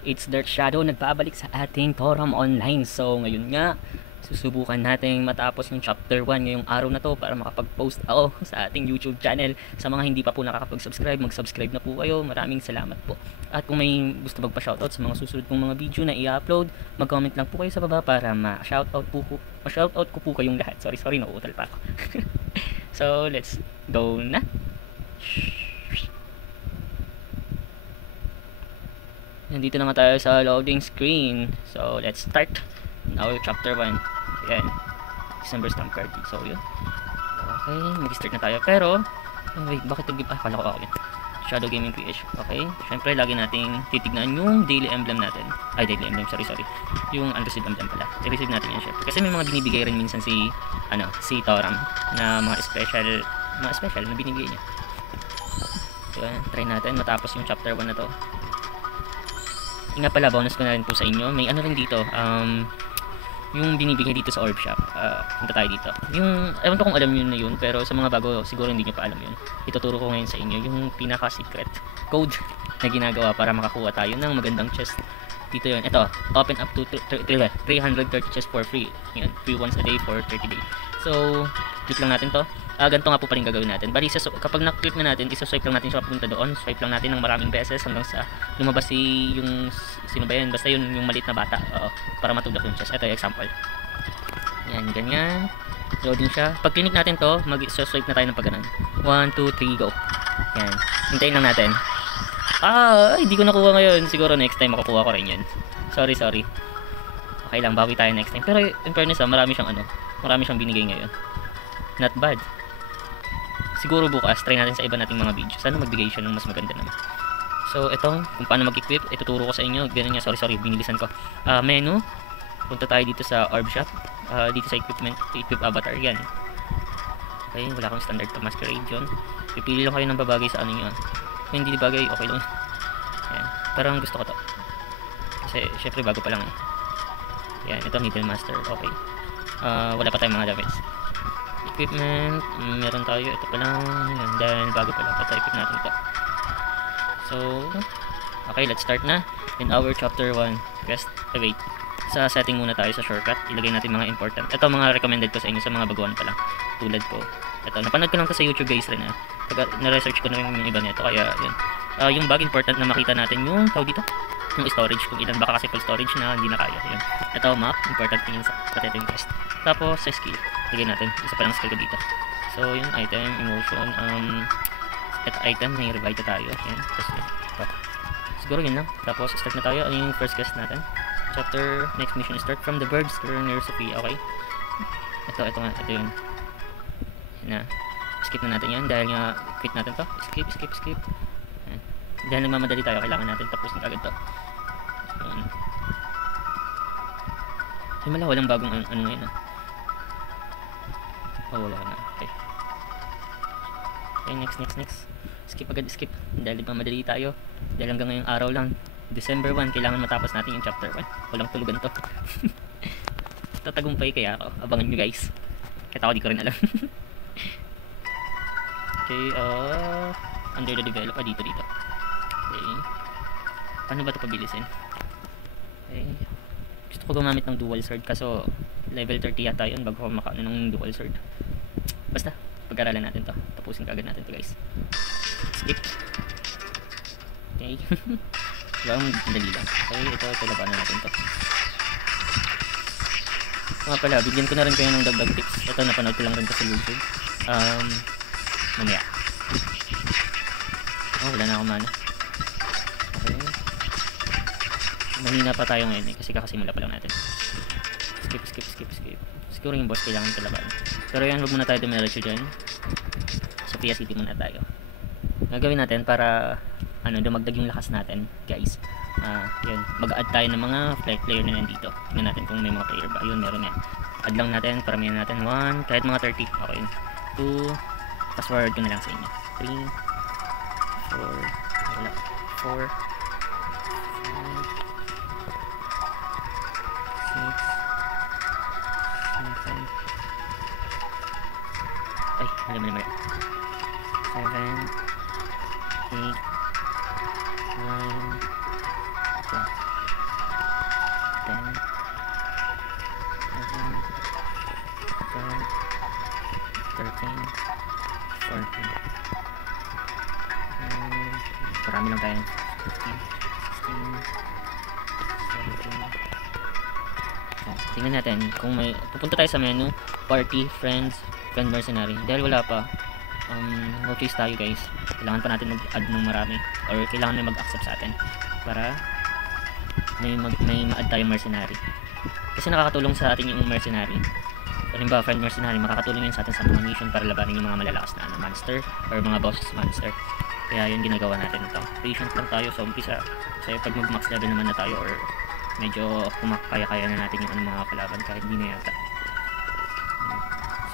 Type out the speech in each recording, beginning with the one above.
It's Dark Shadow nagbabalik sa ating Toram Online. So ngayon nga, susubukan nating matapos yung chapter 1 ngayong araw na to para makapag-post ako sa ating YouTube channel. Sa mga hindi pa po nakakapag-subscribe, mag-subscribe na po kayo. Maraming salamat po. At kung may gusto magpa-shoutout sa mga susunod kong mga video na i-upload, mag-comment lang po kayo sa baba para ma-shoutout ko po kayong lahat. Sorry, nauutal pa ako. So let's go na. Nandito naman tayo sa loading screen. So, let's start. Now, chapter 1. Ayan. December stamp card. So, yun. Okay, mag-start na tayo. Pero, wait, bakit akala ko ako yun. Shadow Gaming Creation. Okay, syempre, lagi nating titignan yung daily emblem natin. Ay, daily emblem, sorry. Yung unreceived emblem pala. I-receive natin yan, syempre. Kasi may mga binibigay rin minsan si Toram na mga special na binibigay niya. So, try natin matapos yung chapter 1 na to. Nga pala, bonus ko na rin po sa inyo. May ano rin dito, yung binibigay dito sa orb shop. Punta tayo dito. Yung, ewan ko kung alam yun na yun, pero sa mga bago, siguro hindi nyo pa alam yun. Ituturo ko ngayon sa inyo yung pinaka-secret code na ginagawa para makakuha tayo ng magandang chest. Dito yun. Ito, open up to 330 chests for free. Yan, free once a day for 30 days. So, click lang natin to. Ganito nga po pa rin gagawin natin. Bali, kapag na-click na natin, isa-swipe lang natin siya papunta doon. Swipe lang natin ng maraming beses hanggang sa lumabas yung sino ba yan? Basta yun, yung maliit na bata. Para matulak yung chest. Ito yung example. Yan, ganyan. Loading siya. Pag click natin to, mag-swipe na tayo ng pagganan. 1, 2, 3, go. Yan. Hintayin lang natin. Hindi ko nakuha ngayon. Siguro next time makukuha ko rin yun. Sorry. Okay lang, bawi tayo next time. Pero in fairness, marami siyang binigay ngayon. Not bad. Siguro bukas, try natin sa iba nating mga video. Sana magbigay siya ng mas maganda naman. So, itong, kung paano mag-equip, ituturo ko sa inyo. Ganun nga, sorry, binilisan ko. Menu. Punta tayo dito sa orb shop. Dito sa equipment, equip avatar. Yan. Okay, wala akong standard to masquerade yun. Pipili lang kayo ng babagay sa ano nyo. Kung hindi bagay, okay lang. Yan. Parang gusto ko to. Kasi, syempre, bago pa lang eh. Yan, ito middle master. Okay. Wala pa tayong mga damage. Equipment, meron tayo, ito pa lang, yan, dahil bago pa lang, equip natin ito. So, okay, let's start na in our chapter 1 quest. Wait, sa setting muna tayo sa shortcut, ilagay natin mga important, ito mga recommended ko sa inyo sa mga baguhan pa lang, tulad ko, ito, napanood ko lang to sa YouTube guys rin na-research ko na rin yung iba nito, kaya yun, yung bag important na makita natin yung tawag dito, yung storage, kung ilan, baka kasi full storage na hindi na kaya, yun. Ito map, important tingin sa patiting quest. Tapos sa skill, lagay natin, isa pa lang skill ko dito. So yung item, emotion, at item, may revive tayo, yan, tapos yun. Siguro yun lang, tapos start na tayo, ano yung first quest natin? Chapter, next mission, start from the birds near Sophia, okay? Ito yun. Na, skip na natin yan, dahil nga, quit natin to, skip. Yan. Dahil nagmamadali tayo, kailangan natin tapusin agad to. Yun. Himala, walang bagong ano ngayon wala na. Okay, next. Skip. Dahil madali tayo. Dahil hanggang ngayong araw lang, December 1, kailangan matapos natin yung chapter 1. Walang tulugan to. Tatagumpay kaya ako. Abangan nyo guys. Kahit ako di ko rin alam. Okay, under the develop. Dito. Okay. Paano ba ito pabilisin? Okay. Gusto ko gumamit ng dual sword kaso level 30 yata yun bago ko makaano ng dual sword. Basta, pag-aralan natin to. Tapusin kagad natin to guys. Skip. Okay. Dali lang. Okay, ito labanan natin to. Pala, bigyan ko na rin kayo ng dagdag tips. Ito, napanood ko lang rin to sa YouTube. Mamaya. Wala na akong mana. Okay. Mahina pa tayo ngayon kasi kakasimula pa lang natin. Skip. Siguro yung boss kailangan kalaban. Pero yan, huwag muna tayo dumiretso dyan. Sophia City muna tayo. Gagawin natin para dumagdag yung lakas natin guys. Yun, mag-add tayo ng mga flight player na nandito. Tingnan natin kung may mga player ba. Yun, meron yan. Add lang natin, paramihan natin 1, kahit mga 30. Okay yun. 2, password ko na lang sa inyo. 3, 4, wala, 4, 5, 6, 7, mali 7, 8, 9, 10. 13, 14. Marami lang tayo. 15, 16, 17. Tingnan natin kung may pupunta tayo sa menu, party, friends, friend mercenary. Dahil wala pa, no choice tayo guys. Kailangan pa natin mag-add ng marami, or kailangan may mag-accept sa atin para may ma-add tayo mercenary. Kasi nakakatulong sa atin yung mercenary. Halimbawa, friend mercenary, makakatulong yun sa atin sa mga mission para labanin yung mga malalakas na monster or mga bosses monster. Kaya yun ginagawa natin ito. Patient lang tayo sa umpisa. Kasi pag mag-max level naman na tayo or medyo kumakaya-kaya na natin yung mga kalaban kahit di na yata.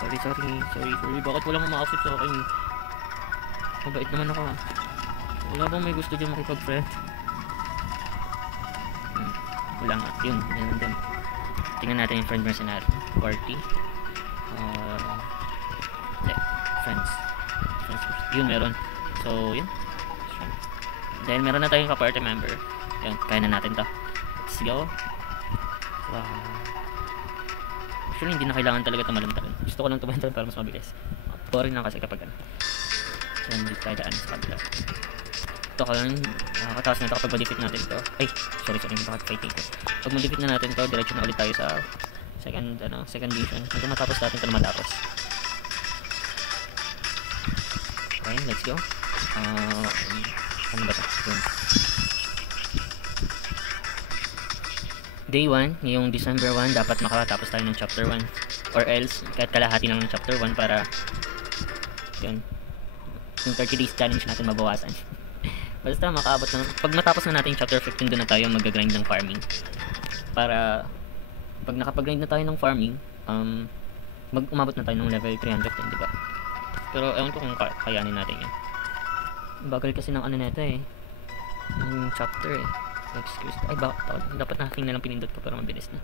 Sorry. Bakit walang ma-accept sa akin? Mabait naman ako. Wala bang may gusto dyan makipag-friend? Wala nga. Yun din. Tingnan natin yung friend mercenary. Party. Friends. Yun meron. So, yun. Dahil meron na tayong ka-party member. Yun, kaya na natin to. Let's go. Wow. Actually, hindi na kailangan talaga tumalantaran. Gusto ko lang tumalantaran para mas mabilis. Boring lang kasi kapag ano. Yan, hindi tayo daan sa kabila. Ito ka lang. Nakakataas na ito kapag ma-defeat natin ito. Ay, sorry. Nakaka-fighting ko. Pag ma-defeat na natin ito, diretso na ulit tayo sa second mission. Hanggang matapos natin ito na matapos. Okay, let's go. Ano ba ito? Day 1, yung December 1, dapat makatapos tayo ng chapter 1. Or else, kahit kalahati lang ng chapter 1 para yun, yung 30 days challenge natin mabawasan. Basta makaabot na, pag matapos na natin yung chapter 15, doon na tayo mag-grind ng farming. Para, pag nakapag-grind na tayo ng farming, umabot na tayo ng level 310, diba? Pero ewan ko kung kayanin natin yun. Bagal kasi ng ano nito eh. Yung chapter eh. Excuse. Ay dapat na na lang pinindot ko pero mabilis na.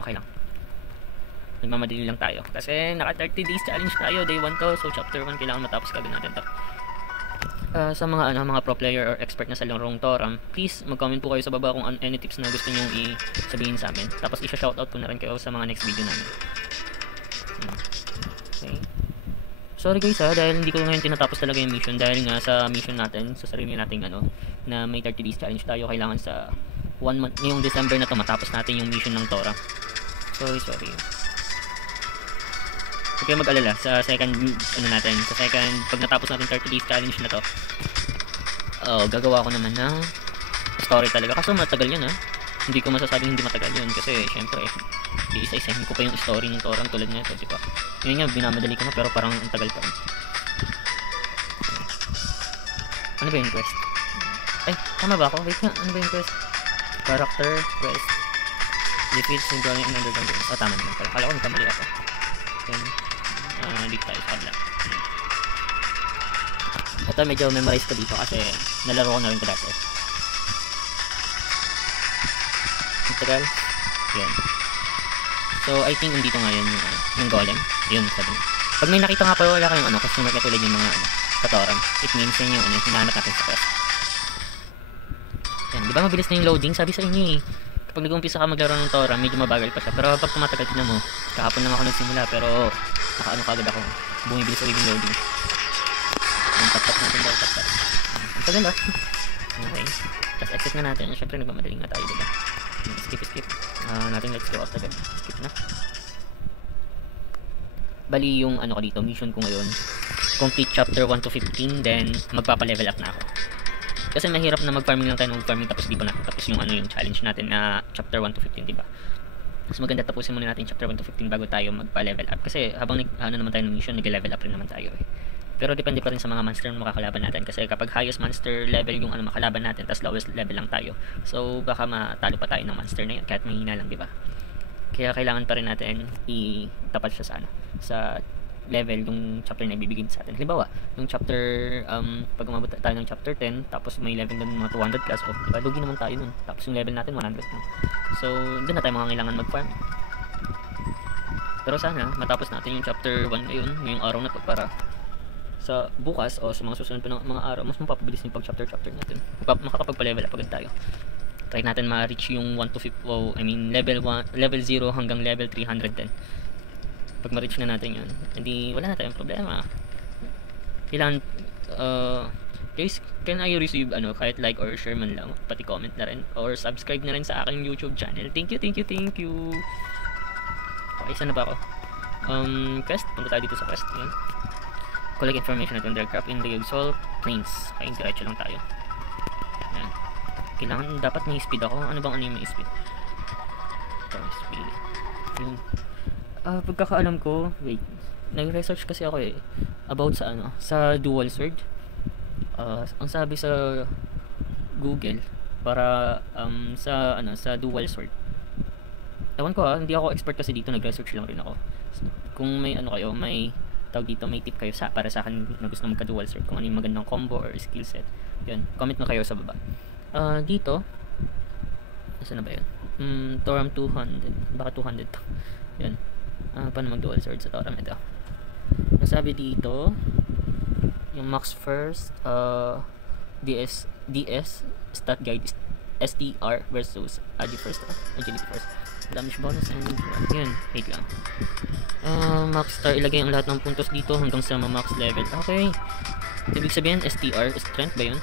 Okay lang. Nagmamadali lang tayo. Kasi naka 30 days challenge tayo. Day 1 to. So chapter 1 kailangan matapos kagad natin to. Sa mga pro player or expert na sa larong to, please mag-comment po kayo sa baba kung any tips na gusto nyo i-sabihin sa amin. Tapos i-shoutout po na rin kayo sa mga next video namin. Okay. Sorry guys dahil hindi ko ngayon tinatapos talaga yung mission dahil nga sa mission natin, sa sarili nating na may 30 days challenge tayo, kailangan sa 1 month, ngayong December na to matapos natin yung mission ng Tora. Sorry. Huwag kayo mag-alala sa second, pag natapos natin 30 days challenge na to, gagawa ko naman ng story talaga, kaso matagal yan hindi ko masasabing hindi matagal yun kasi syempre isa-isahin ko pa yung story ng Torang tulad nito, diba? Ngayon nga binamadali ko na pero parang ang tagal pa rin. Ano ba yung quest? Ay, tama ba ako? Wait nga, ano ba yung quest? Character, quest, defeat, synchronic, and underground games. Tama naman pala. Kala ko nagkamali ako. Then, dito tayo sa kabla. Ito medyo memorize ko dito kasi nalaro ko na rin ko dati. Tagal. Yan. So, I think nandito nga yung golem. Yun, sabi niya. Pag may nakita nga pa wala kayong customer katulad yung mga katorang, it means yun yung hinahanap natin sa quest. Yan, di ba mabilis na yung loading? Sabi sa inyo kapag nag-umpisa ka maglaro ng Tora, medyo mabagal pa siya. Pero pag tumatagal, tignan mo, kahapon lang ako nagsimula, pero kagad ako. Bumibilis ulit yung loading. Yung tap natin daw, tap. Ang tagal Okay. Tapos exit na natin. Siyempre, nagmamadaling na tayo, diba? Skip. Natin let's go off the bed. Skip na. Bali yung ko dito, mission ko ngayon. Complete chapter 1 to 15, then magpapa-level up na ako. Kasi mahirap na mag-farming lang tayo ng farming tapos di pa natin tapos yung challenge natin na chapter 1 to 15, diba? Mas maganda tapusin muna natin chapter 1 to 15 bago tayo magpa-level up. Kasi habang naman tayo ng mission, nag-level up rin naman tayo Pero depende pa rin sa mga monster na makakalaban natin. Kasi kapag highest monster level yung makalaban natin, tas lowest level lang tayo. So baka matalo pa tayo ng monster na yun kahit mahina lang, diba? Kaya kailangan pa rin natin itapat siya sa level yung chapter na ibibigay sa atin. Halimbawa, yung chapter, pag umabot tayo ng chapter 10, tapos may level doon mga 200 plus, diba? Lugi naman tayo nun. Tapos yung level natin 100 na. So doon na tayo kailangan mag-farm. Pero sana matapos natin yung chapter 1 ngayong araw na to para sa bukas o sa mga susunod pa ng mga araw mas mapapabilis yung pag chapter natin. Makakapagpa-level up agad tayo. try natin ma-reach yung 1 to 50, oh, I mean level 1, level 0 hanggang level 310. Pag ma-reach na natin yun, hindi wala na tayong problema. Kailangan guys, can I receive kahit like or share man lang, pati comment na rin or subscribe na rin sa aking YouTube channel. Thank you. Okay, saan na ba ako? Quest, punta tayo dito sa quest. Yan. Collect information at undercraft in the Salt Plains. Okay, diretso lang tayo. Yan. Kailangan, dapat may speed ako. Ano yung may speed? Ito, speed. Yun. Pagkakaalam ko, wait, nag-research kasi ako about sa dual sword. Ang sabi sa Google para sa dual sword. Ewan ko hindi ako expert kasi dito, nag-research lang rin ako. So, kung may kayo, may tawag dito, may tip kayo para sa akin na gusto magka dual sword, kung ano yung magandang combo or skill set. Yan, comment na kayo sa baba. Dito, saan na ba yun? Toram 200, baka 200 to. Yan. Paano mag dual sword sa Toram? Ito. Nasabi dito, yung max first, DS stat guide STR versus agility first, damage bonus and yun, wait lang. Max star, ilagay ang lahat ng puntos dito hanggang sa max level. Okay, ibig sabihin STR, strength ba yun?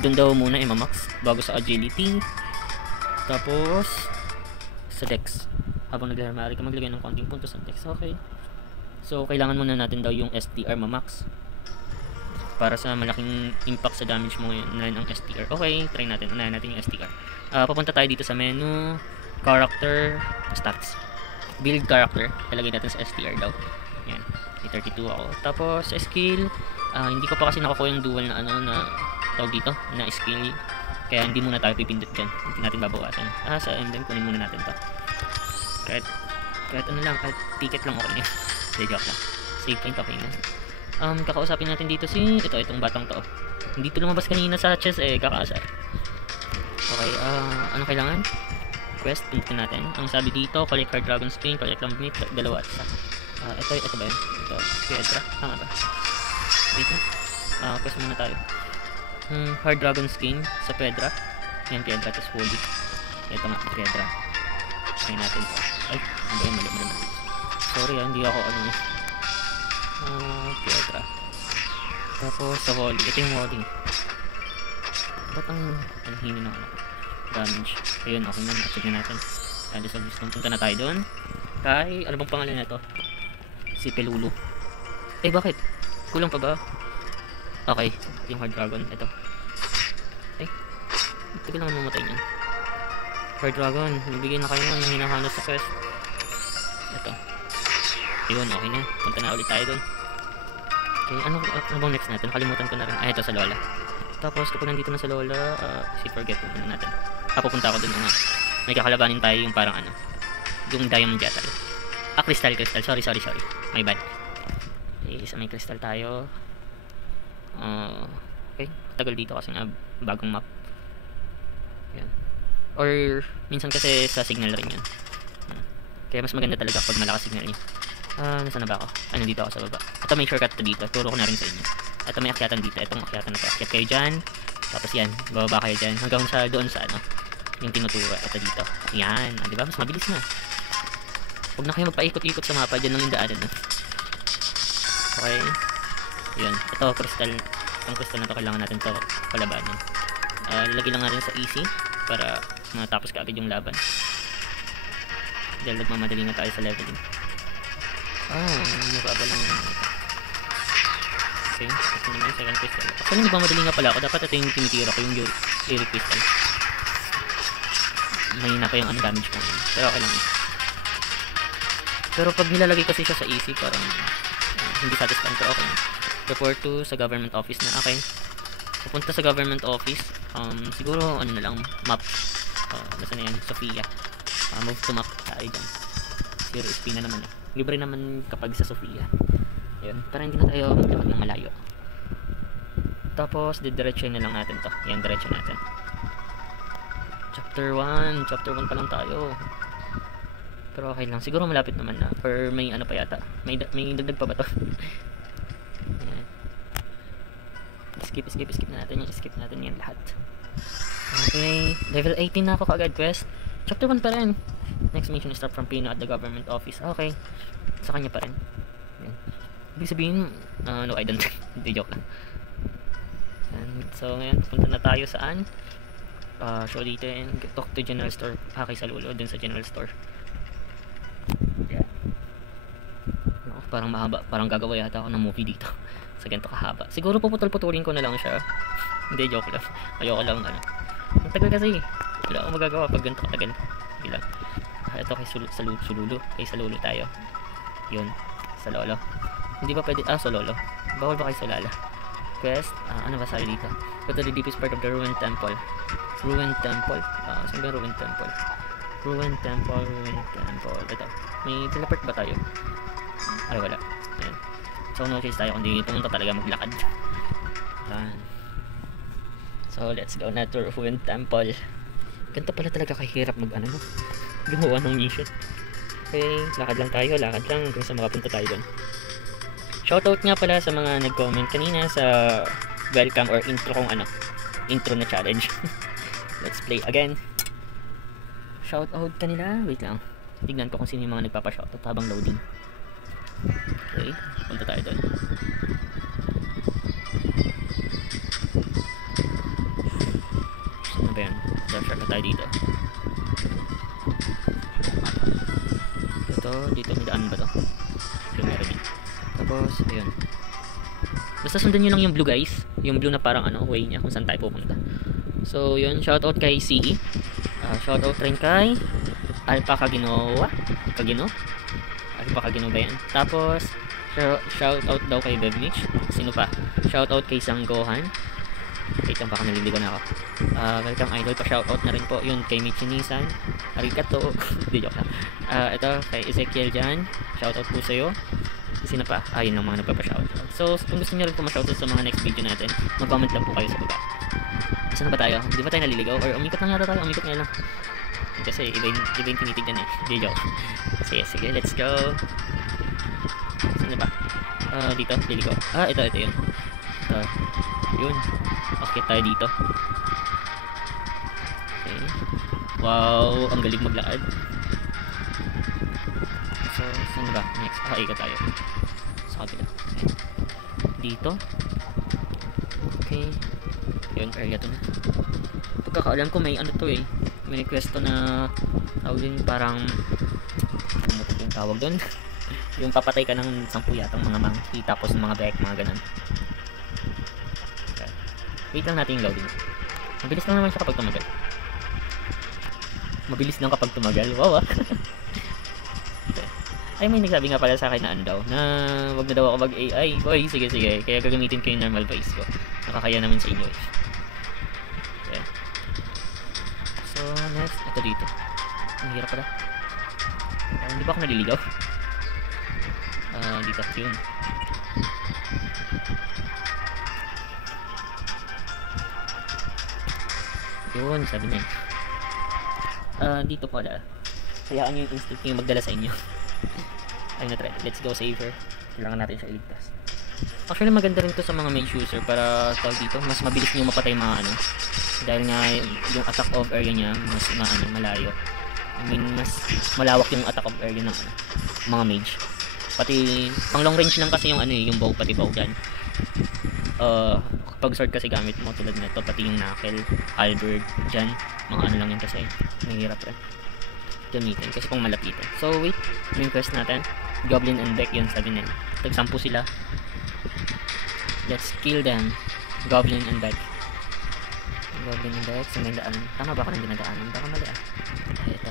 Dun daw muna max bago sa agility, tapos sa dex. Habang naglalaro, maaari ka maglagay ng konting puntos sa dex. Okay, so kailangan muna natin daw yung STR max para sa malaking impact sa damage mo ngayon ng STR. Okay, try natin. Unahin natin yung STR. Papunta tayo dito sa menu, character, stats. Build character. Ilagay natin sa STR daw. Yan. May 32 ako. Tapos, skill. Hindi ko pa kasi nakukuha yung dual na tawag dito, na skill. Kaya hindi muna tayo pipindot dyan. Hindi natin babawasan. Sa emblem, kunin muna natin to. Kahit kahit ticket lang okay na. Joke lang. Save point okay na. Kakausapin natin dito itong batang to. Hindi to lumabas kanina sa chest kakaasar. Okay, ano kailangan? Quest, pindutin natin. Ang sabi dito, collect hard dragon skin, collect lump meat, dalawa at isa. Ito ba yun? Ito, Piedra, tama ba? Wait na. Quest muna tayo. Hard dragon skin sa Piedra. Yan, Piedra, tapos Woolly. Ito nga, Piedra. Try natin to. Ay, mali. Sorry hindi ako Piedra. Tapos sa Woolly. Ito yung Woolly. Ba't ang hini ng damage? Ayun, okay na. Check na natin. Alis sa gusto. Punta na tayo doon. Kay, ano bang pangalan na to? Si Pelulu. Bakit? Kulang pa ba? Okay. Yung hard dragon. Ito. Ito ko lang mamatay niyan. Hard dragon. Nabigyan na kayo ng hinahanap sa quest. Ito. Ayun, okay na. Punta na ulit tayo doon. Okay, ano bang next natin? Kalimutan ko na rin. Ito sa Lola. Tapos kapag nandito na sa Lola, si forget na natin. Pupunta ako dun may kakalabanin tayo yung parang yung diamond yata. Crystal. Sorry. My bad. Okay, may crystal tayo. Okay, tagal dito kasi bagong map. Yan. Or minsan kasi sa signal rin yan. Kaya mas maganda talaga pag malakas signal niya. Nasaan na ba ako? Nandito ako sa baba. Ito may shortcut to dito. Turo ko na rin sa inyo. Ito may akyatan dito. Itong akyatan na to. Akyat kayo dyan. Tapos yan. Bababa kayo dyan. Hanggang sa doon sa yung tinuturo. Ito dito. Yan. Diba? Mas mabilis na. Huwag na kayo magpaikot-ikot sa mapa. Dyan lang yung daanan. Okay. Yun. Ito crystal. Itong crystal na to kailangan natin to kalabanin. Lagay lang natin sa easy para matapos ka agad yung laban. Dahil nagmamadali na tayo sa leveling. Mababa lang yan. Okay, ito naman yung second crystal. Actually nagmamadali nga pala ako. Dapat ito yung tinitira ko, yung Lyric crystal. Mahina pa yung damage ko ngayon. Pero okay lang. Pero pag nilalagay kasi siya sa easy, parang hindi satisfying. Pero okay. Report to sa government office na. Okay. Pupunta sa government office. Siguro na lang, map. Basta na yan, Sofia. Move to map tayo dyan. 0 SP na naman libre naman kapag sa Sofia. Yun, para hindi na tayo maglakad ng malayo. Tapos didiretso na lang natin to. Yan, diretso natin. Chapter 1 pa lang tayo. Pero okay lang, siguro malapit naman na. Or may pa yata. May dagdag pa ba to? Yan. Skip na natin yan. Skip natin yan lahat. Okay, level 18 na ako kaagad quest. Chapter 1 pa rin. Next mission is start from Pino at the government office. Okay, sa kanya pa rin. Yan. Ibig sabihin, no, I don't. Hindi, joke lang. And, so ngayon, punta na tayo saan? Show dito and talk to general store. Kay Salulo, dun sa general store. Yeah. No, parang mahaba. Parang gagawa yata ako ng movie dito. Sa ganito kahaba. Siguro puputol-putulin ko na lang siya. Hindi, joke lang. Ayoko lang, ano. Ang tagal kasi. Wala akong magagawa pag ganito katagal. Sige lang. Ito kay Salulo. Kay Salulo tayo. Yun. Sa Lolo. Hindi ba pwede? Sa Lolo. Bawal ba kay Solala? Quest. Ano ba sabi dito? Go to the deepest part of the ruined temple. Ruined temple? Saan ba ruined temple? Ruined temple. Ito. May teleport ba tayo? Ay, wala. Ayan. So, no chase tayo kundi pumunta talaga maglakad. Ayan. So, let's go na to ruined temple. Ganito pala talaga kahirap mag-ano, no? Gumawa ng mission. Okay, lakad lang tayo. Lakad lang hanggang sa makapunta tayo doon. Shoutout nga pala sa mga nag-comment kanina sa welcome or intro kong ano. Intro na challenge. Let's play again. Shoutout kanila. Wait lang. Tignan ko kung sino yung mga nagpapa-shoutout habang loading. Okay, punta tayo doon. Ano ba yan? Dash na tayo dito. Ito, dito may daan ba to? Yung meron din. Tapos, ayun. Basta sundan nyo lang yung blue guys. Yung blue na parang ano, way niya kung saan tayo pupunta. So, yun. Shoutout kay CE. Shoutout rin kay Alpha Kaginawa. Alpha Kaginawa ba yan? Tapos, shoutout daw kay Bevnich. Sino pa? Shoutout kay Sanggohan. Wait lang, baka naliligo na ako. Welcome idol pa. Shoutout na rin po. Yun, kay Michinisan. Arigato. Hindi, joke lang. Ito, kay Ezekiel dyan. Shoutout po sa'yo. Sino pa? Yun lang mga nagpapa-shoutout. So, kung gusto nyo rin po ma-shoutout sa mga next video natin, mag-comment lang po kayo sa baba. Saan ba tayo? Hindi ba tayo naliligaw? Or umikot lang yata tayo? Umikot nga lang. Kasi iba yung tinitignan eh. Hindi, joke. Sige, let's go. Saan ba? Dito, liligaw. Ito yun. Yun. Okay, tayo dito. Okay. Wow, ang galing maglakad. So, saan ba? Next. Ikot tayo. Sa kabila. Okay. Dito. Okay. Yun, area to na. Pagkakaalam ko may ano to eh. May request to na tawag din parang ano yung tawag doon? Yung papatay ka ng 10 yatang mga monkey tapos mga bek, mga ganun. Okay. Wait lang natin yung loading. Mabilis lang naman siya kapag tumagal. Mabilis lang kapag tumagal. Wow Ay, may nagsabi nga pala sa akin na ano daw, na wag na daw ako mag-AI. Boy, sige. Kaya gagamitin ko yung normal voice ko. Nakakaya naman sa inyo eh. Okay. So, next. Ito dito. Ang hirap pala. Hindi ba ako naliligaw? Dito. Yun. Yun, sabi niya. Dito pala. Hayaan nyo yung instinct nyo magdala sa inyo. Ayun na try. Let's go saver. Kailangan natin siya iligtas. Actually maganda rin to sa mga mage user para tawag dito. Mas mabilis nyo mapatay mga ano. Dahil nga yung attack of area nya mas malayo. I mean mas malawak yung attack of area ng mga mage. Pati pang long range lang kasi yung ano yung bow pati bow gun. Pag sword kasi gamit mo tulad nito pati yung knuckle, halberd dyan. Mga ano lang yan kasi mahirap rin gamitin kasi pang malapitan. So wait, yung quest natin Goblin and Beck yun sabi nila. Tag-10 sila. Let's kill them. Goblin and Beck. Goblin and Beck sa may daanan. Tama ba ako nang dinadaanan? Baka mali ito.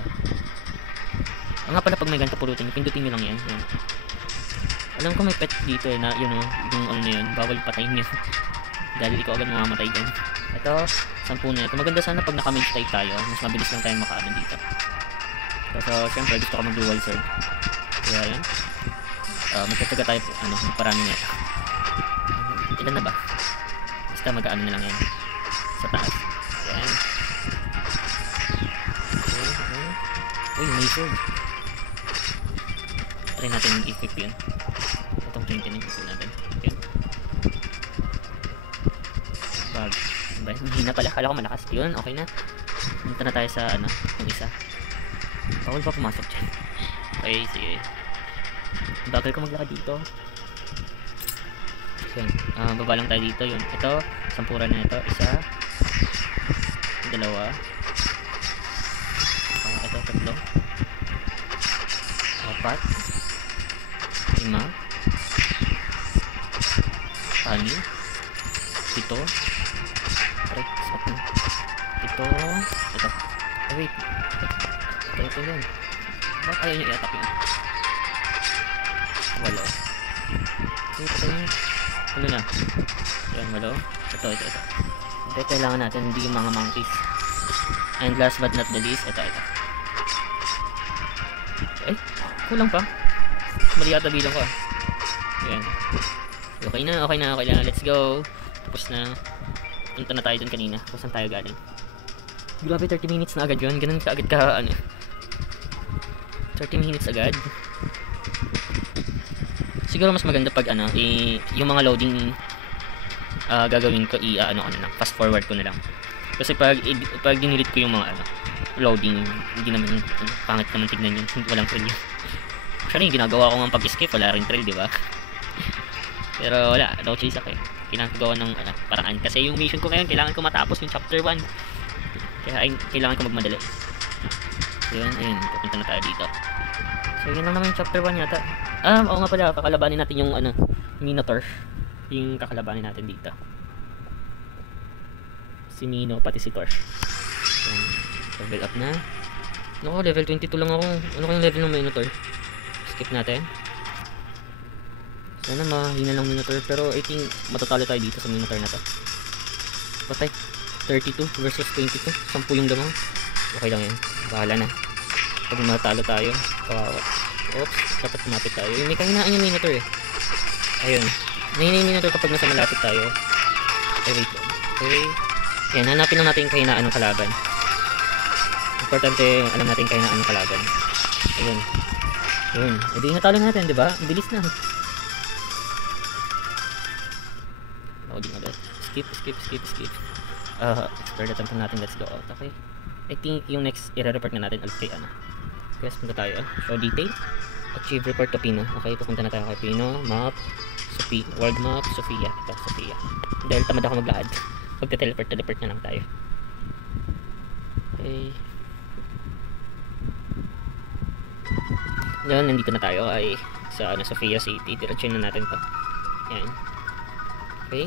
Nga pala pag may ganito pulutin pindutin nyo lang yan. Alam ko may pet dito na yun yung ano na yun bawal patayin yun. Dahil ikaw agad mamamatay dyan. Ito 10 na ito. Maganda sana pag naka-mage type tayo mas mabilis lang tayong makaano dito. So syempre gusto ko mag-dual sword. Kaya yan. Magtataga tayo parami na ito. Ilan na ba? Basta mag-ano na lang yan. Sa taas. Yan. Okay. Uy, may sword. Try natin i-equip yun. Itong 20 na i-equip natin. Yun. Bag. Diba? Hindi mahina pala. Kala ko malakas. Yun, okay na. Punta na tayo sa ano, yung isa. Bawal pa pumasok dyan. Okay, sige. Bagal ko maglakad dito. So, baba lang tayo dito. Yun, ito, sampuran na ito. Isa, dalawa, ito, tatlo, apat, 5, 6, 7, aray, stop na. Ito, wait, ito yun. Bakit ayaw nyo i-attack yun? 8, ito yun. Ano na? Yan, 8, ito. Ito kailangan natin, hindi yung mga monkeys. And last but not the least, ito. Ay, kulang pa. Mali yata bilang ko. Ayan. Okay na. Let's go. Tapos na. Punta na tayo dun kanina. Kung saan tayo galing. Grabe, 30 minutes na agad yun. Ganun ka agad ka, 30 minutes agad. Siguro mas maganda pag yung mga loading gagawin ko fast forward ko na lang. Kasi pag dinilit ko yung mga loading, hindi naman pangit naman tignan yun, walang thrill yun. Actually, yung ginagawa ko ng pag-skip, wala rin thrill, di ba? Pero wala, no choice ako eh. Ginagawa ng paraan. Kasi yung mission ko ngayon, kailangan ko matapos yung chapter 1. Kaya kailangan ko magmadali. Yun, ayun, pupunta na tayo dito. So yun lang naman yung chapter 1 yata. Oo nga pala, kakalabanin natin yung Minotaur. Yung kakalabanin natin dito. Si Mino, pati si Thor. Ayan, level up na. Naku, level 22 lang ako. Ano kayong level ng Minotaur? Skip natin. Sana mahina lang Minotaur. Pero I think matatalo tayo dito sa Minotaur na to. Patay, 32 versus 22. 10 yung lamang. Okay lang yan, bahala na. Pag matalo tayo, kawawa. Oops, dapat kumapit tayo. May kahinaan yung Minotaur eh. Ayun, mahina yung Minotaur kapag nasa malapit tayo. Wait. Okay. Yan, hanapin lang natin yung kahinaan ng kalaban. Importante, alam natin yung kahinaan ng kalaban. Ayun. Ayun. Edi natalo natin, di ba? Bilis na. Loading agad. Skip. Explore natin natin. Let's go out. Okay. I think yung next i-report na natin ulit kay Quest, punta tayo. Show detail. Achieve report to Pino. Okay, pupunta na tayo kay Pino. Map. World map. Sofia. Ito, Sofia. Dahil tamad ako maglakad. Magte-teleport na lang tayo. Okay. Yan, nandito na tayo ay sa Sofia City. Diretso na natin to. Yan. Okay.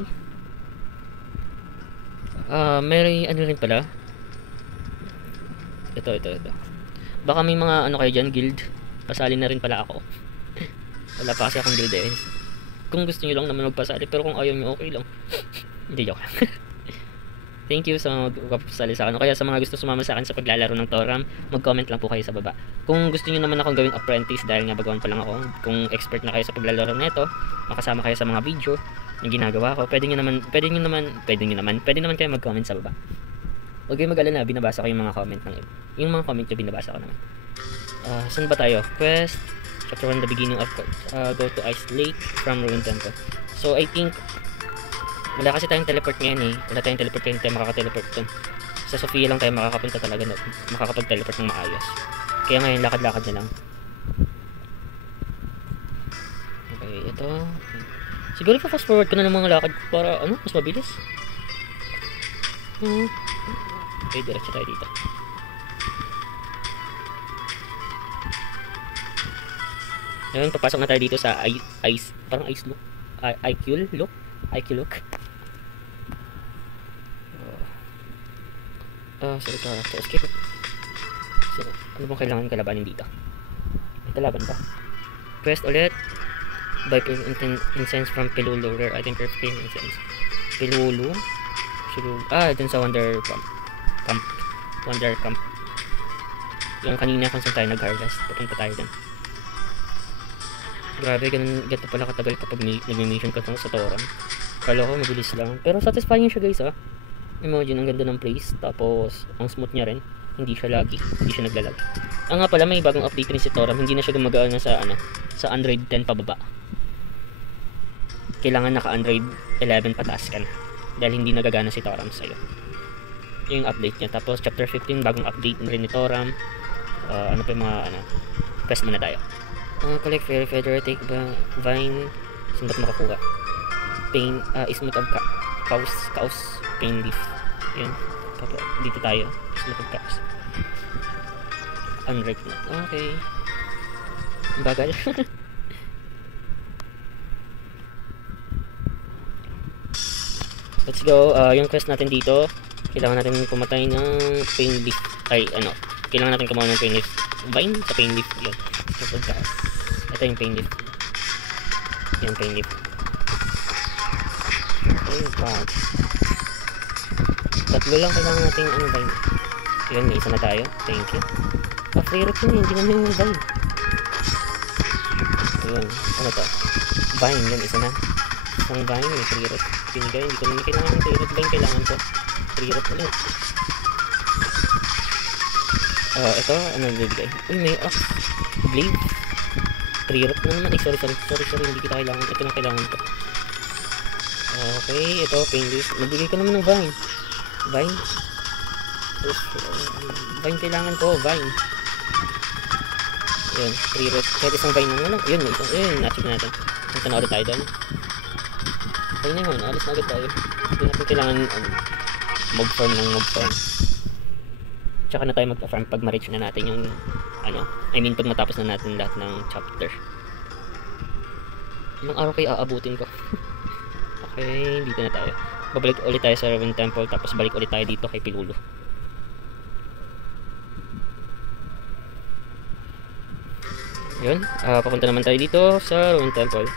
May rin pala. Ito. Baka may mga kayo dyan, guild. Pasali na rin pala ako. Wala pa kasi akong guild eh. Kung gusto nyo lang naman magpasali, pero kung ayaw nyo, okay lang. Hindi, joke lang. Thank you sa mga magpapasali sa akin. O kaya sa mga gusto sumama sa akin sa paglalaro ng Toram, mag-comment lang po kayo sa baba. Kung gusto niyo naman akong gawing apprentice dahil nga bagawan pa lang ako, kung expert na kayo sa paglalaro nito, makasama kayo sa mga video na ginagawa ko, pwede naman kayo mag-comment sa baba. Huwag kayong mag-alala, binabasa ko yung mga comment ng yung mga comment nyo, binabasa ko naman. Saan ba tayo? Quest chapter 1, the beginning of go to Ice Lake from Ruined Temple. So I think wala kasi tayong teleport ngayon eh. Wala tayong teleport ngayon, tayo makaka-teleport dun. Sa Sofia lang tayo makakapunta talaga, makakapag-teleport ng maayos. Kaya ngayon, lakad-lakad na lang. Okay, ito. Siguro pa fast forward ko na ng mga lakad para, mas mabilis. Okay, diretso tayo dito. Ngayon, papasok na tayo dito sa parang ice look. IQ look. Sorry ka. So, skip. So, ano bang kailangan kalabanin dito? May kalaban ba? Quest ulit. Buy incense from Pilulu. Rare item per incense. Pilulu. Dun sa Wonder Camp. Wonder Camp. Yung kanina kung saan tayo nag-harvest. Papunta tayo dun. Grabe, ganito pala katagal kapag nag-mission ka sa Toram. Kala ko mabilis lang. Pero satisfying siya guys ha. Imagine, ang ganda ng place. Tapos, ang smooth niya rin. Hindi siya laggy. Hindi siya naglalag. Nga pala, may bagong update rin si Toram. Hindi na siya gumagana sa Android 10 pababa. Kailangan naka Android 11 pataas ka na. Dahil hindi nagagana si Toram sa'yo. yung update niya. Tapos chapter 15 bagong update Renitoram. Ano pa yung mga ano, quest muna tayo. Collect fairy feather, take vine, saan ba't makakuha? Pain, smooth of cows, pain leaf. Yun, dito tayo, smooth of cows. Unripe na, okay. Bagal. Let's go. Yung quest natin dito, kailangan natin pumatay ng pain leaf. Ay, ano, kailangan natin kumuha ng pain leaf. Vine sa pain leaf. Yun. Ito yung pain leaf. Yung pain leaf. Okay, God. Tatlo lang kailangan natin ano, vine. Yun, may isa na tayo. Thank you. Free root yun, hindi naman yung vine. Ayun, ano to? Vine, yun, isa na. Isang vine, may free root. Pinigay, hindi ko naman kailangan ng free root vine, kailangan ko free root ulit. Ito, ano bibigay? Uy, may blade. Free root na naman. Sorry, hindi kita kailangan. Ito na kailangan ko. Okay, ito, pain leaf. Nabigay ko naman ng vine. Vine. Vine kailangan ko, vine. Ayun, free root. Kahit isang vine naman lang. Ayun, na-achieve na natin. Punta na ulit tayo doon. Okay na yun, alis na agad tayo. Hindi natin kailangan mob farm ng mob farm. Tsaka na tayo mag-farm pag ma-reach na natin yung ano, I mean pag matapos na natin lahat ng chapter. Ilang araw kayo aabutin ko. Okay, dito na tayo. Babalik ulit tayo sa Ruin Temple, tapos balik ulit tayo dito kay Pilulo. Yun, papunta naman tayo dito sa Ruin Temple.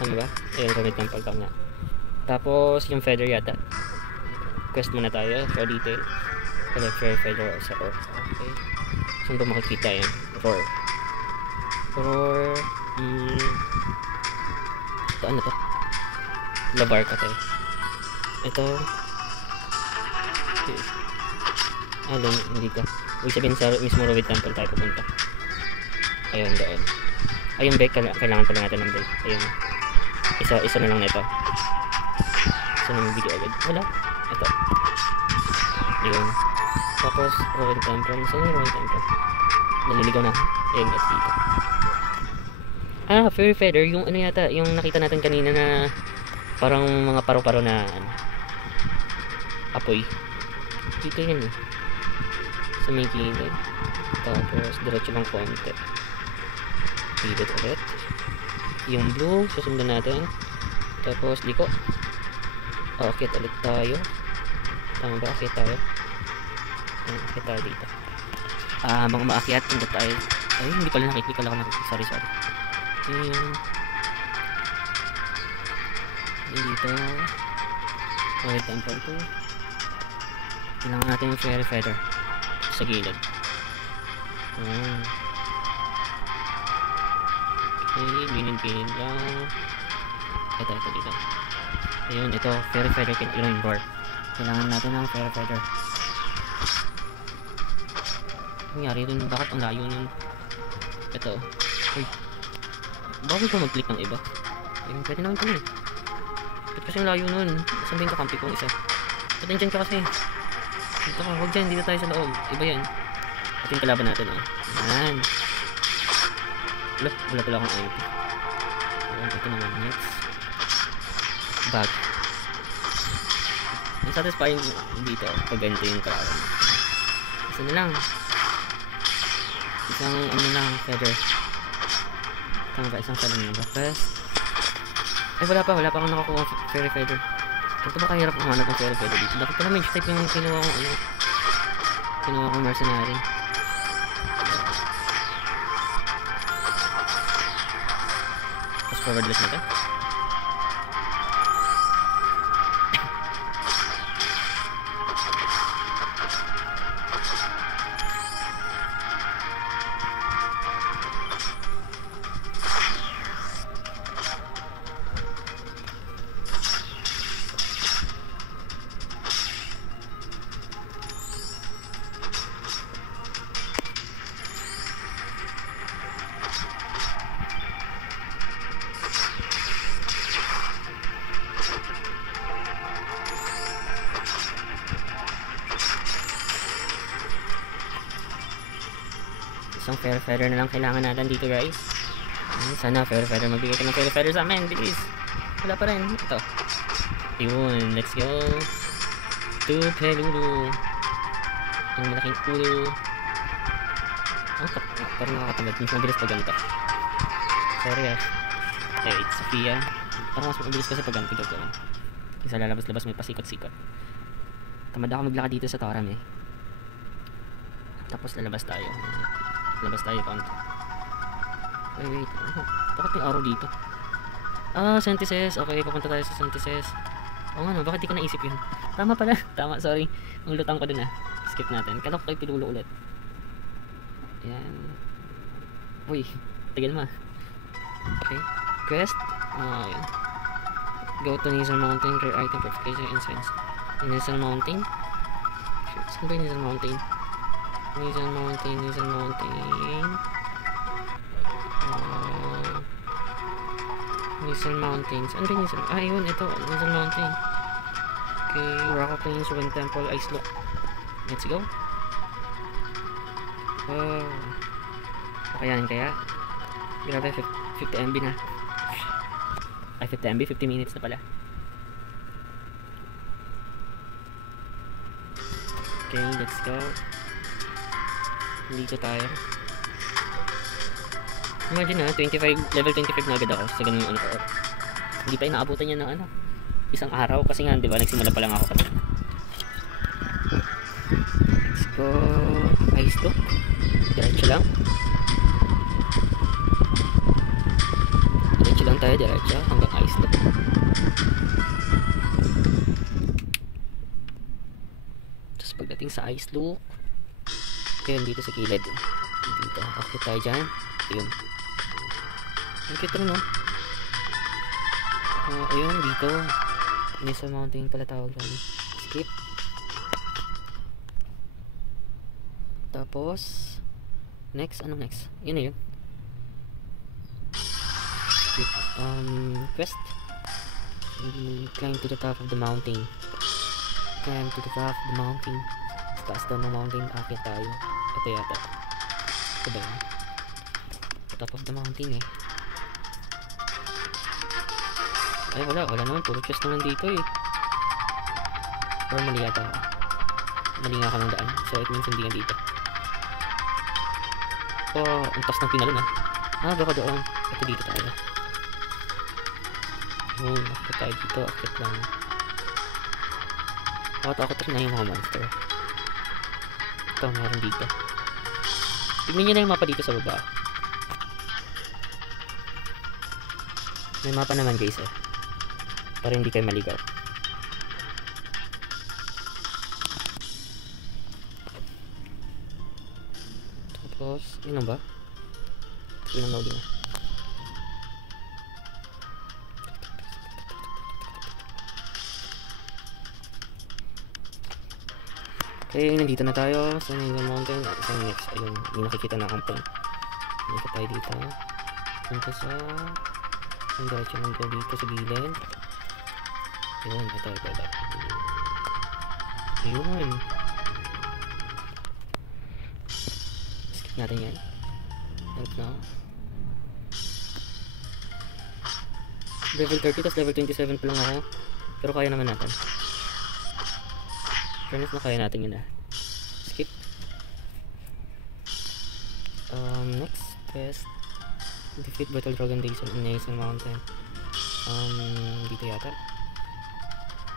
Tama ba? Ayun, Ruin Temple, tama. Tapos yung feather yata. Quest muna tayo for detail. Collect fairy feather sa roar. Okay. Saan ba makikita yan? Roar. Ito ano to? Labar ka tayo. Ito. Hindi ka. Huwag sabihin sa mismo Ruin Temple tayo pupunta. Ayun, doon. Ayun, bake. Kailangan pala natin ng bake. Ayun. Isa na lang nito. Isa na magbigay agad. Wala. Ito. Ayun. Tapos, Ruin Temple. Saan yung Ruin Temple? Naliligaw na. Ayun, at dito. Fairy feather. Yung ano yata, yung nakita natin kanina na parang mga paro-paro na ano, apoy. Dito yun eh. Sa may gilid. Tapos, diretso lang konti. Gilid ulit. Yung blue, susundan natin. Tapos, liko. Akit ulit tayo. Tama ba? Akit tayo. Akit tayo dito. Mga maakyat, punta tayo. Ay, hindi pala nakikita lang ako. Sorry. Ayan. Dito. Ruin Temple 2. Kailangan natin yung fairy feather sa gilid. Okay, gilid lang. Ito dito. Ayun, ito, fairy feather yung door. Kailangan natin ng fairy feather. Nangyari dun, bakit ang layo nun? Ito. Uy, bakit ko mag-click ng iba? Ayun, pwede naman ito eh. Ba't kasi ang layo nun? Saan ba yung kakampi kong isa? Ba't nandyan ka kasi? Dito ka, huwag dyan, dito tayo sa loob. Iba yan. Ito yung kalaban natin oh. Yan. Wala pala akong IOP. Ayan, ito naman, next. Bag. Ang satisfying dito pag ganito yung kalaban. Isa na lang. Isang ano lang, feather. Tama ba? Isang salon na ba? First. Ay wala pa akong nakakuha fairy feather. Ito ba kahirap kumanap ng fairy feather dito? Dapat pala mage type yung kinuha kong ano. Kinuha kong mercenary. Fast forward ulit natin. Isang fairy feather na lang kailangan natin dito guys. Sana fairy feather, magbigay ka ng fairy feather sa amin, bilis. Wala pa rin, ito. Yun, let's go. To Pelulu. Yung malaking ulo. Parang nakakatamad, mas mabilis pag ganito. Sorry okay, it's Sophia. Parang mas mabilis kasi pag ganito gagawin. Kasi lalabas-labas may pasikot-sikot. Tamad ako maglakad dito sa Toram eh. Tapos lalabas tayo. Labas tayo konti. Wait. Bakit may araw dito? Synthesis. Okay, papunta tayo sa synthesis. No, bakit di ko naisip yun? Tama pala. Tama, sorry. Ang lutang ko dun Skip natin. Kala ko kay Pilulo ulit. Ayan. Uy, tagal ma. Okay. Quest. Ayan. Go to Nissan Mountain. Rare item purification incense. Nissan Mountain. Saan ba yung Nissan Mountain? Nissan Mountain. Nissan Mountain. Saan ba yung Nissan? Yun, ito. Nissan Mountain. Okay, Rock Plains, Wind Temple, Ice Look. Let's go. Kakayanin kaya? Grabe, 50 MB na. 50 MB, 50 minutes na pala. Okay, let's go. Dito tayo. Imagine level 25 na agad ako sa ganun ko. Hindi pa inaabutan niya ng isang araw kasi nga, di ba, nagsimula pa lang ako kasi. Let's go. Ice look. Diretso lang. Diretso lang tayo, diretso hanggang ice look. Tapos pagdating sa ice look, ayun, dito sa kilid. Dito, akit tayo dyan. Ayun. Ang cute rin, no? Ayun, dito. Nissan Mountain pala tawag lang. Skip. Tapos, next, anong next? Yun na yun. Skip. Quest. Climb to the top of the mountain. Climb to the top of the mountain. Taas daw ng mountain, akit tayo. Ito yata. Ito ba yun? Top of the mountain eh. Ay wala naman, puro chest naman dito eh. Or mali yata. Mali nga ka ng daan, so it means hindi nga dito. Ang taas ng pinalon baka doon. Ito dito tayo. Akit tayo dito, akit lang. Takot rin na yung mga monster. Ito, meron dito. Tignan nyo na yung mapa dito sa baba. May mapa naman guys para hindi kayo maligaw. Tapos yun ba? Yun ang loading okay, nandito na tayo sa Nissan Mountain. Sa next, ayun, yung nakikita na compound. Dito tayo dito. Punta sa ang diretso lang dito sa gilid. Ayun, ito. Ayun. Skip natin yan. Right now. Level 30, tapos level 27 pa lang ako. Pero kaya naman natin. Fairness na kaya natin yun Skip. Next quest. Defeat Battle Dragon Days on Nissan Mountain. Dito yata.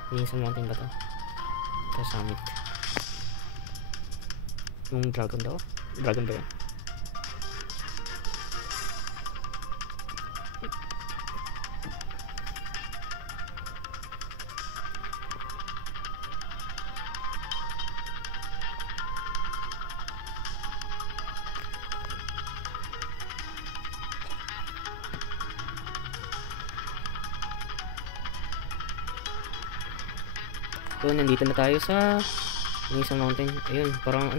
Nissan Mountain ba to? Ito summit. Yung dragon daw? Dragon ba yan? So, nandito na tayo sa Nissan Mountain. Ayun, parang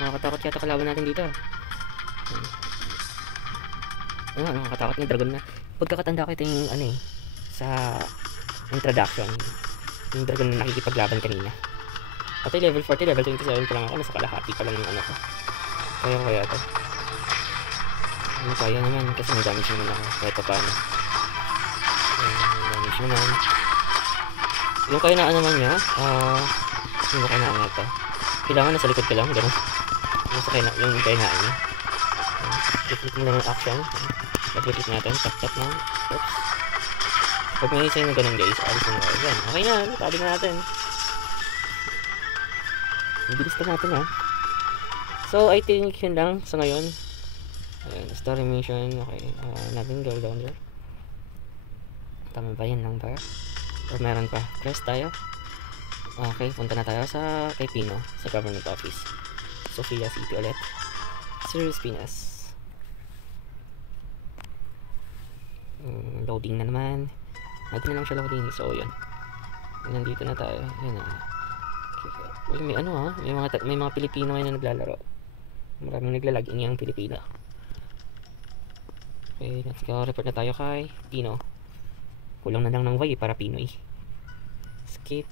nakakatakot yata kalaban natin dito. Nakakatakot ng dragon na. Pagkakatanda ko ito yung sa introduction. Yung dragon na nakikipaglaban kanina. Pati level 40, level 27 pa lang ako. Nasa kalahati pa lang yung ko. Kaya ito. Ano kaya naman kasi may damage naman ako kahit pa paano. Damage naman. Yung kainaan naman niya, yung kainaan na ito. Kailangan nasa likod ka lang, gano'n. Yung kainaan niya. Click mo lang yung action. Pag-click natin, tap-tap na. Oops. Pag may isa na gano'n guys, alis na ako. Yan, okay na, tali na natin. Mabilis na natin ha. So, I think yun lang sa ngayon. Ayan, story mission, okay. Natin go down there. Tama ba yan lang ba? Or meron pa? Press tayo. Okay, punta na tayo sa kay Pino, sa government office. Sofia City ulit. Serious Pinas. Loading na naman. Natin na lang siya loading. So, yun. Nandito na tayo. Yan na. Uy, may ano ha? May mga Pilipino ngayon na naglalaro. Maraming naglalagin yung Pilipino. Okay, let's go. Report na tayo kay Pino. Kulang na lang ng Y para Pinoy. Skip.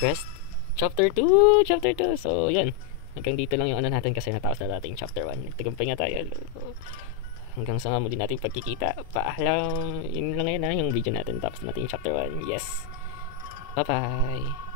Quest. Chapter 2! Chapter 2! So, yan. Hanggang dito lang yung ano natin kasi natapos na natin chapter 1. Nagtagumpay nga tayo. Hanggang sa muli natin pagkikita. Paalam. Yun lang ngayon ha, yung video natin. Tapos natin yung chapter 1. Yes. Bye-bye.